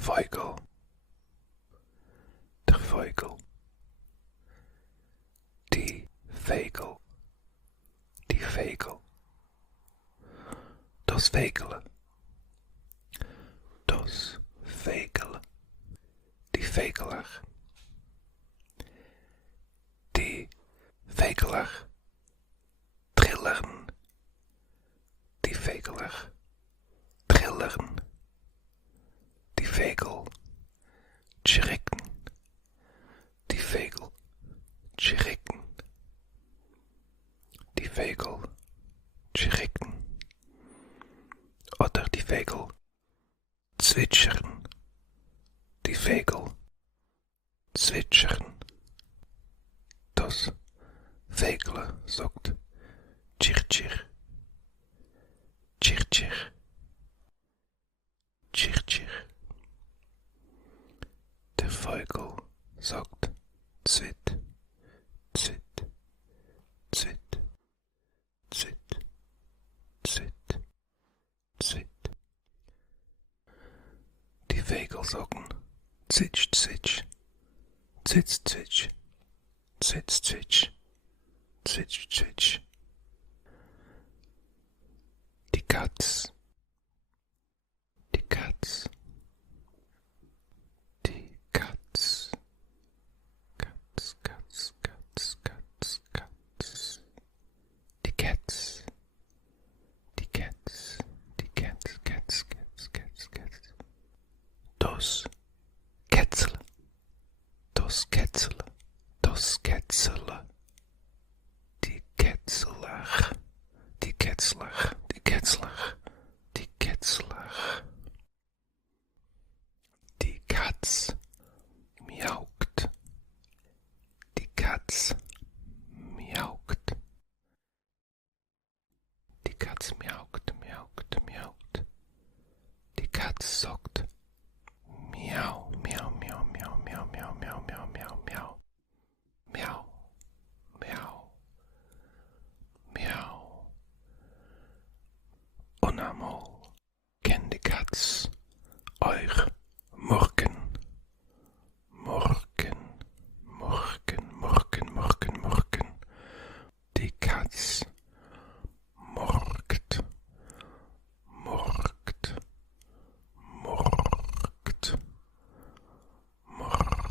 Vogel, der Vogel, die Vogel, die Vogel, das Vogel, das Vogel, die Vogler, die Vogler, trilleren, die Vogler, trilleren, die Vogel, chiriken, die Vogel, chiriken, die Vogel, chiriken, oder die Vogel, zwitschern, die Vogel, zwitschern, das Vogel sagt tschir tschir, tschir tschir, tschir tschir. Der Vogel sagt zwit, zwit, zwit, zwit, zwit, zwit. Die Vögel sagen zitsch, zitsch, zitsch, zitsch, zitsch, zitsch, zitsch, zitsch. Die Katz, die Katz, die Katz, Katz, Katz, Katz, Katz, Katz. Die Katz, die Katz, die Katz, Katz, Katz, Katz, Katz. Das Kätzle, das Kätzle, das Kätzle. Die Kätzler, die Kätzler, die Kätzler, die Kätzler. Die Katz miaukt, die Katz miaukt, die Katz miaukt, miaukt, miaukt. Die Katz sagt miau, miau, miau, miau, miau, miau, miau, miau, miau, miau, miau, miau, miau. Und einmal kennt die Katz euch morgen, morgen, morgen, morgen, morgen, morgen. Die Katz morgt, morgt, morgt, morgt,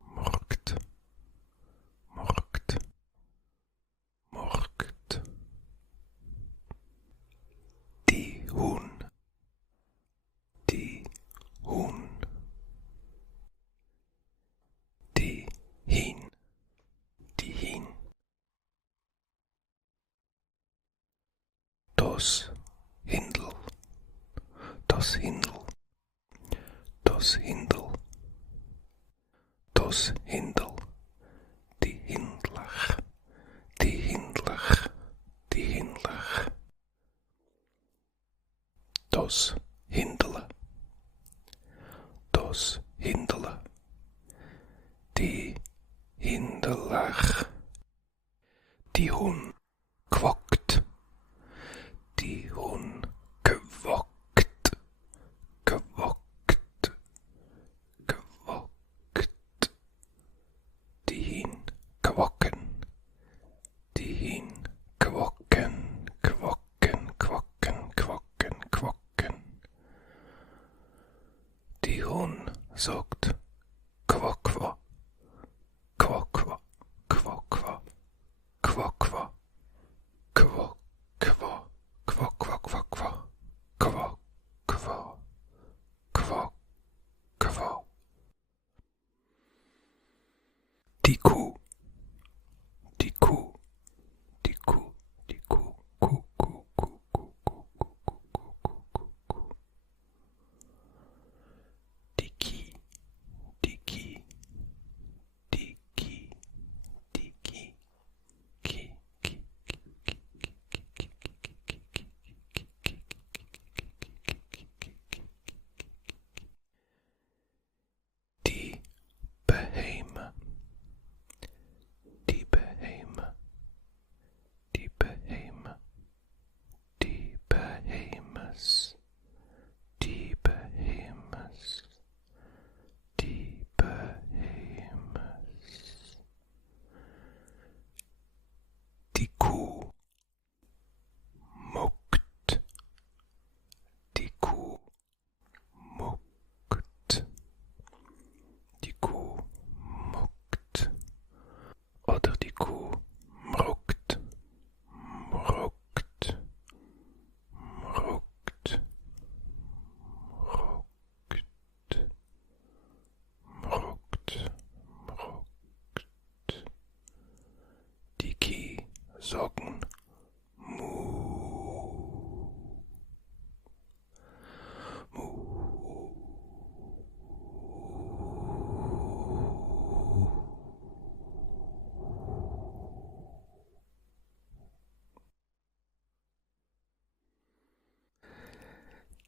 morgt, morgt, morgt. Die Huhn, die Huhn, die Hin, die Hin. Das Hindel, das Hindel, das Hindel, das Hindel, die Hindler, die Hindler, die Hindler. Das Hindele, das Hindele, die Hindeler. Die Huhn quockt, die Huhn quockt, quockt, quockt. Die Hin quocken, die Hin quocken, quocken, quocken, quocken, quocken. Die Huhn sagt quock, quock, quock, quock, quock, quock, quock, quock, sagen Mu. Mu.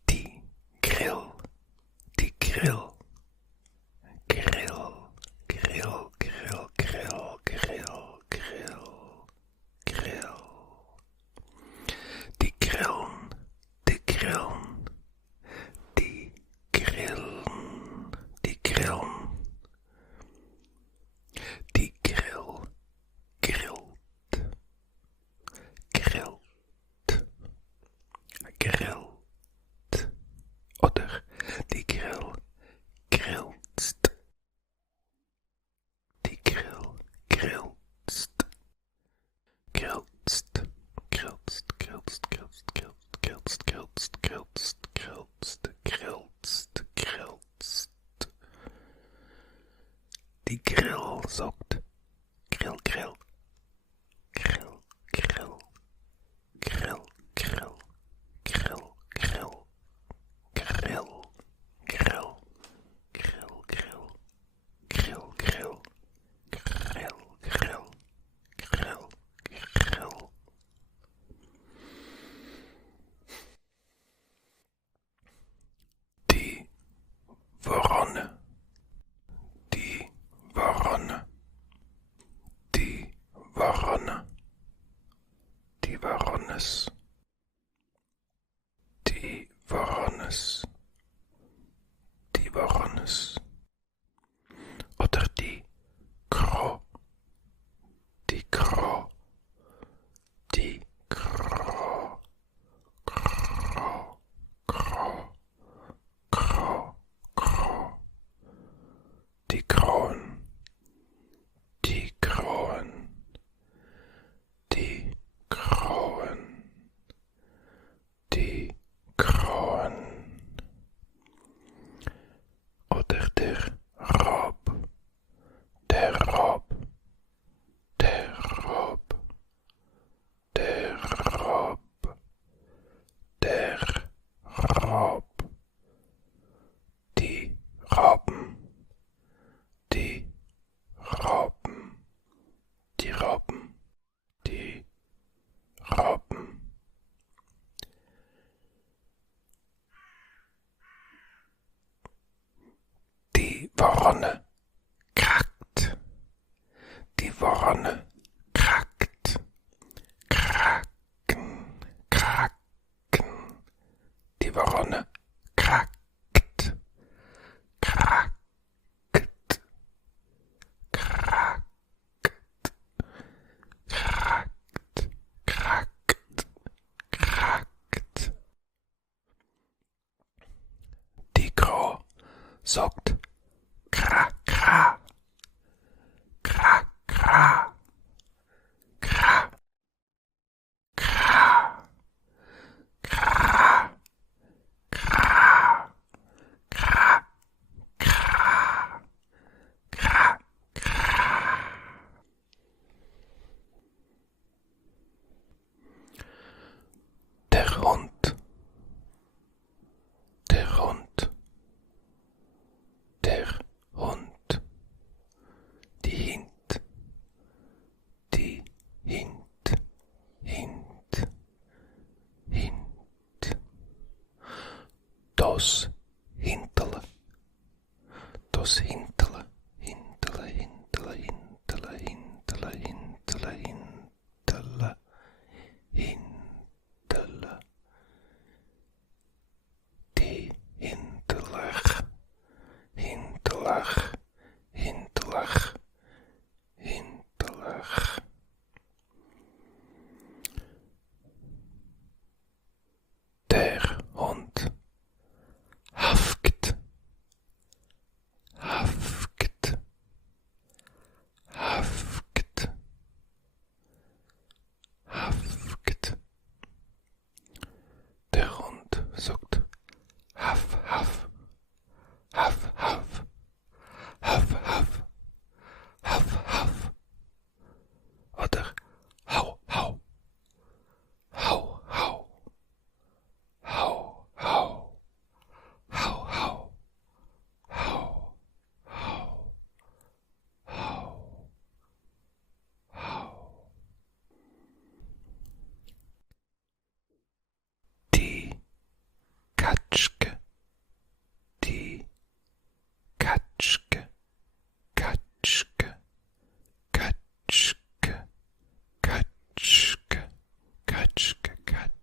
Die Grill, die Grill. Grill, Grill, Grill, Grill, Grill, Grill, Grill. Die Grillen, die Grillen, die Grillen, die Grillen. Die Grill, grillt, grillt, grillt. Oder die Grill grillst. Die Grill grillst. Grillst, grillst, grillst, grillst, grillst, grillst, grillst, grillst, grillst, grillst. Die Grill sagt Grill, Grill, Grill, Grill, Grill, Grill, Grill, Grill, Grill, Grill, Grill, Grill, Grill, Grill, Grill, Grill, Grill, Grill. Die Woronne, die Woronne, die Woronne, die Woronnes, die Woronnes, die Woronnes. Oder die Kro, die Kro, die Kro, Kro, Kro, Kro, Kro. Die Kronen, die Kronen, die Kronen, die Kronen. Oder der Rob, der Rob, der Rob, der Rob, der Rob. Die Robben, die Robben, die Robben, die Robben. Die Woronne krackt, die Woronne krackt, kracken, kracken, die Woronne krackt, krackt, krackt, krackt, krackt, krackt. Die Kro sagt Kra, Kra, Kra, Kra, Kra, Kra, Kra, Kra, Kra, Kra, Kra, Kra. Der Hund, der Hund, der Hund, die Hint, die Hint, Hint, Hint. Das Hintele, das Hintele, Hintele, Hintele, Hintele, Hintele, Hintele, Hintele, Hintele. Die Hinterlach, Hinterlach, Hinterlach, Hinterlach. Der Hund hafkt, hafkt.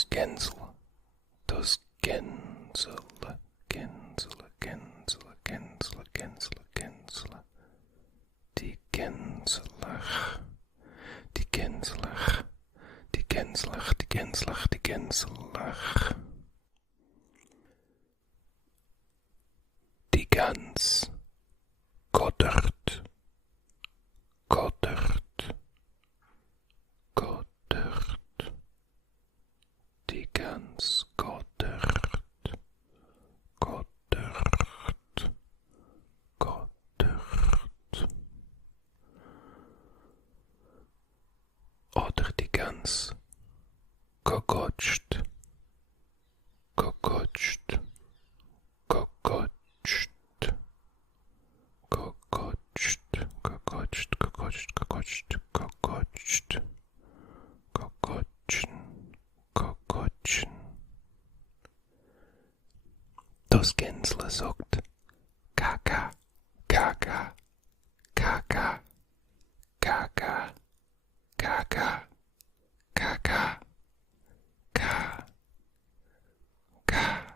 das Gänsel, das Gänsele, Gänsele, Gänsele, Gänsele, Gänsele, Gänsele, die Gänselach, die Gänselach, die Gänselach, die Gänselach, die Gänselach, die Gans, Goddard, Goddard, Goddard, die Gans, Goddard, Goddard, Goddard, oder die Gans, Gogotscht, Gogotscht, Gogotscht, Gogotscht, Gogotscht, Gogotscht, Gogotscht, Gogotscht, Gogotschen, Gogotschen. Das Gänsle sagt Kaka, Kaka, Kaka, Kaka, Kaka, Kaka, Ka, Ka.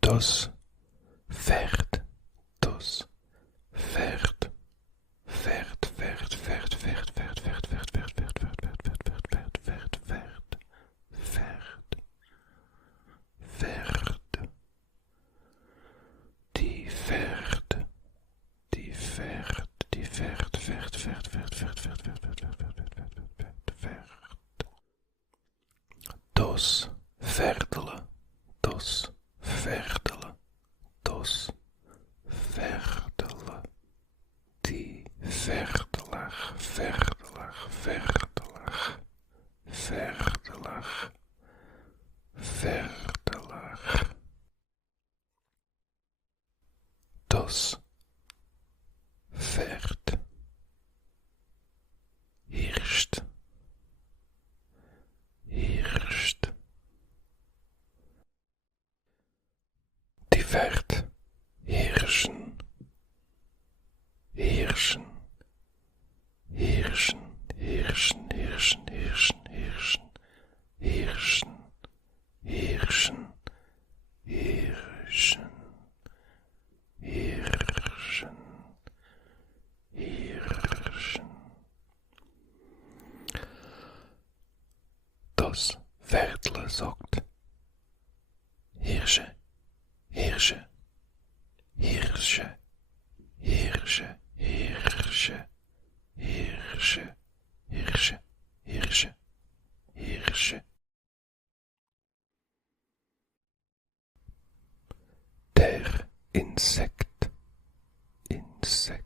Das Pferd, das Pferd, Pferd, Pferd, Pferd, Pferd, Pferd, Pferd, Pferd, Pferd, Pferd, Pferd, Pferd, Pferd, Pferd, Pferd, Pferd, Pferd, die Pferd, die Pferd, die Pferd, Pferd, Pferd, Pferd, Pferd, Pferd, Pferd, Pferd, Pferd, Pferd, Pferd, das Pferdele, das Pferdele, das Pferdele, die Verdelach, Verdelach, Verdelach, Verdelach, Verdelach, das Pferd hirscht, hirscht, die Pferd hirschen, hirschen, hirschen, hirschen, hirschen, hirschen, hirschen, hirschen, hirschen, hirschen, hirschen, hirschen. Das Pferdle sagt Hirsche, Hirsche, Hirsche, Hirsche, Hirsche, Hirsche, Hirsche, Hirsche, Hirsche. Der Insekt, Insekt,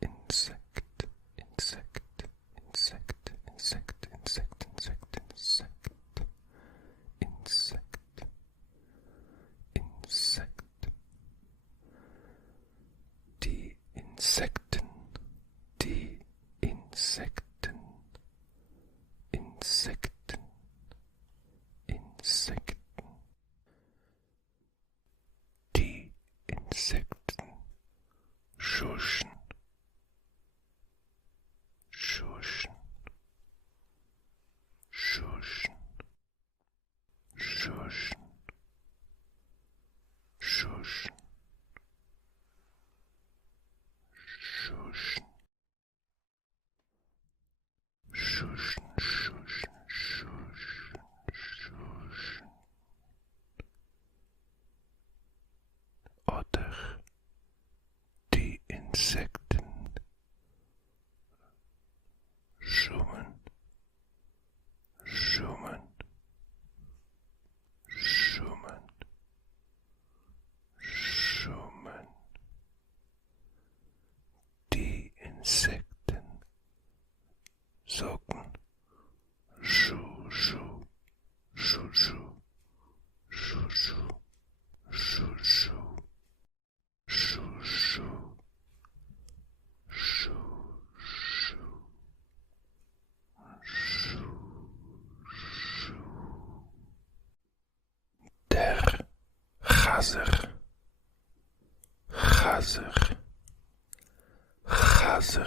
Insekt, Insekt, Insekt, Insekt, Insekt, Insekt, Insekt, Insekt, Insekt. Die Insekten, die Insekten, Insekten, Insekten. Die Insekten schuschen, schuschen, schuschen, schuschen, schuschen, schuschen, schuschen, schuschen, schuschen, schuschen. Oder die Insekten schummen, schummen, schummen, schummen. Die Insekten sagen Schu, Schu, Schu, Schu, Schu, Schu, Schu, Schu, Schu, Schu, Schu, Schu, Schu, Schu. Der Chaser, Chaser, Chaser,